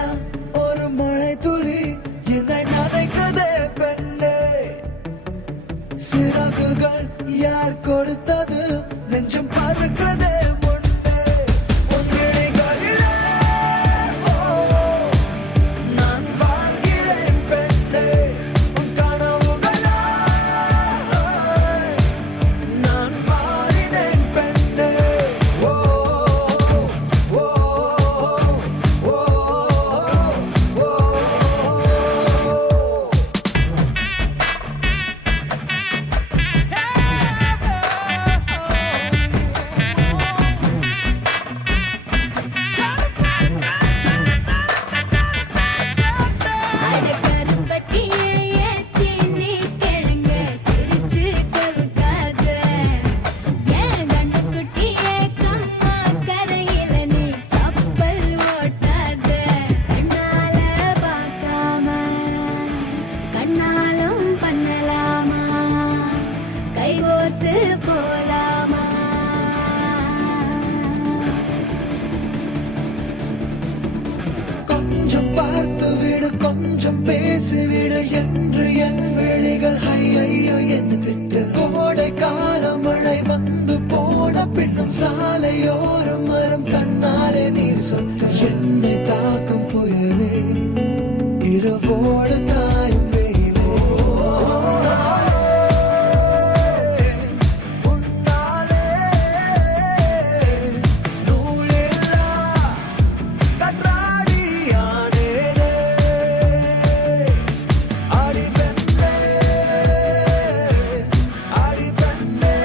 சில்லேனா ஒரு மழை துளி என்னை நனைக்குதே பெண்ணே. சிறகுகள் யார் கொடுத்தது நெஞ்சம் பறக்குதே முன்னே. உன் விழிகளிலே நான் வாழ்கிறேன் பெண்ணே. உன் கனவுகளாய் நான் மாறினேன் பெண்ணே. ஓ ஓ ஓ ஓ. அட கருப்பட்டியே ஏச்சினி கிழங்க சிரிச்சு கவுக்காத. ஏன் கண்ணுக்குட்டியே கம்மா கரையில நீ கப்பல் ஓட்டாத. கண்ணால பார்க்காம கண்ணாலும் பண்ணலாமா, கைகோர்த்து போலாமா? கொஞ்சம் பார்த்து விடு கொஞ்சம் பேசிவிடு என்று என் விழிகள் ஐயோ என்ன திட்டு. கோடை கால மழை வந்து போன பின்னும் சாலையோரம் மரம் தன்னாலே நீர் சொட்டு. என்னை தாக்கும் புயலே இரவோடு காயும் வெயிலே. உன்னாலே நூலில்லா கற்றாடியானேனே. அடி பெண்ணே அடி பெண்ணே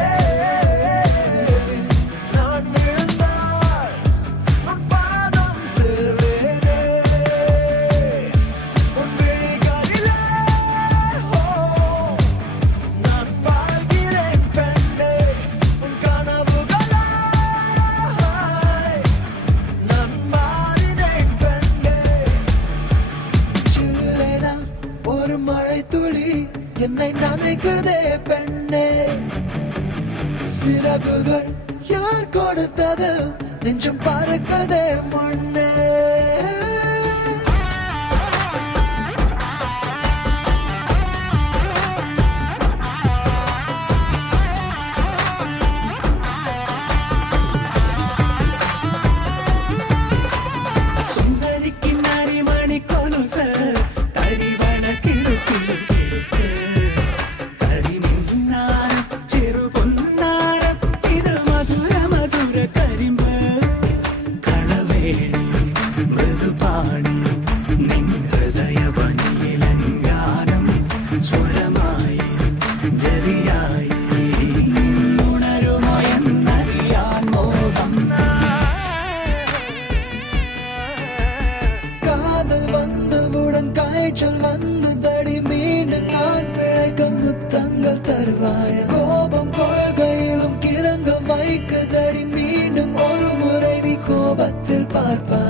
நான் விழுந்தால் உன் பாதம் சேர்வேனே. உன் விழிகளிலே நான் வாழ்கிறேன் பெண்ணே. உன் கனவுகளாய் நான் மாறினேன் பெண்ணே. சில்லேனா ஒரு மழை துளி என்னை நனைக்குதே பெண்ணே. சிறகுகள் யார் கொடுத்தது நெஞ்சம் பறக்குதே முன்னே. சுந்தரிக்கு நரிமணி கொலுச தரிவன கிழு கிழு கிழு கரிமின்னார செரு பொன்னார இது மதுர மதுர கரிம்பு களவேணி மிருது பாணி நின் ഹൃദയവനിയിലങ്കാനം സ്വരമായി ജരിയായി ഉണരുമയെന്നറിയാൻ മോഹം காதல் வந்தவுடன் காய்ச்சல் வந்து தடி மீண்டும் நான் பிழைக்க முத்தங்கள் தருவாய. கோபம் கொள்கையிலும் கிறங்க வைக்க தடி மீண்டும் ஒரு முறை நீ கோபத்தில் பார்ப்பாய்.